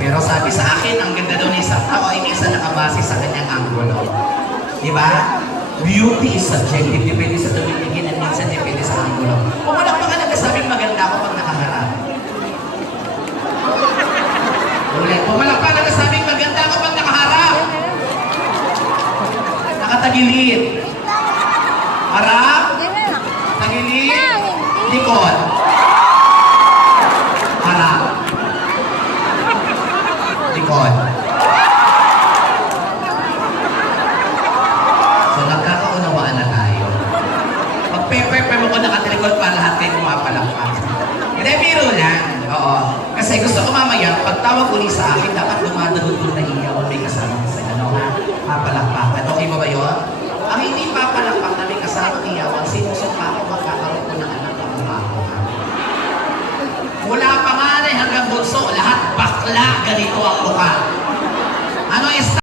Pero sabi sa akin, ang ganda daw ng isang tao ay minsan nakabase sa kanyang anggulo. Di ba? Beauty is subjective. Depende sa tumitingin at minsan depende sa anggulo. Kung wala pa ka nagsasabing maganda ako pag nakaharap. Ulit. Kung wala pa nagsasabing maganda ako pag nakaharap. Nakatagilid. Harap. Tagilid. Likod. Harap. Likod. So, nagkakaunawaan na tayo. Pag-pepe mo ko nakatilikod pa lahat kayo pumapalakpak. Hindi, biro lang. Oo. Kasi gusto ko mamaya, pag tawag uli sa akin, dapat dumadagod na iyaw may kasama sa ano ha? Papalakpakan. Okay ba ba yun? Ang hindi papalakpak na may kasama iyaw, ang sinusumpa ko magkakaroon ko ng anak ng mukha ko. Mula panganay hanggang bunso, lahat bakla, ganito ang mukha. Ano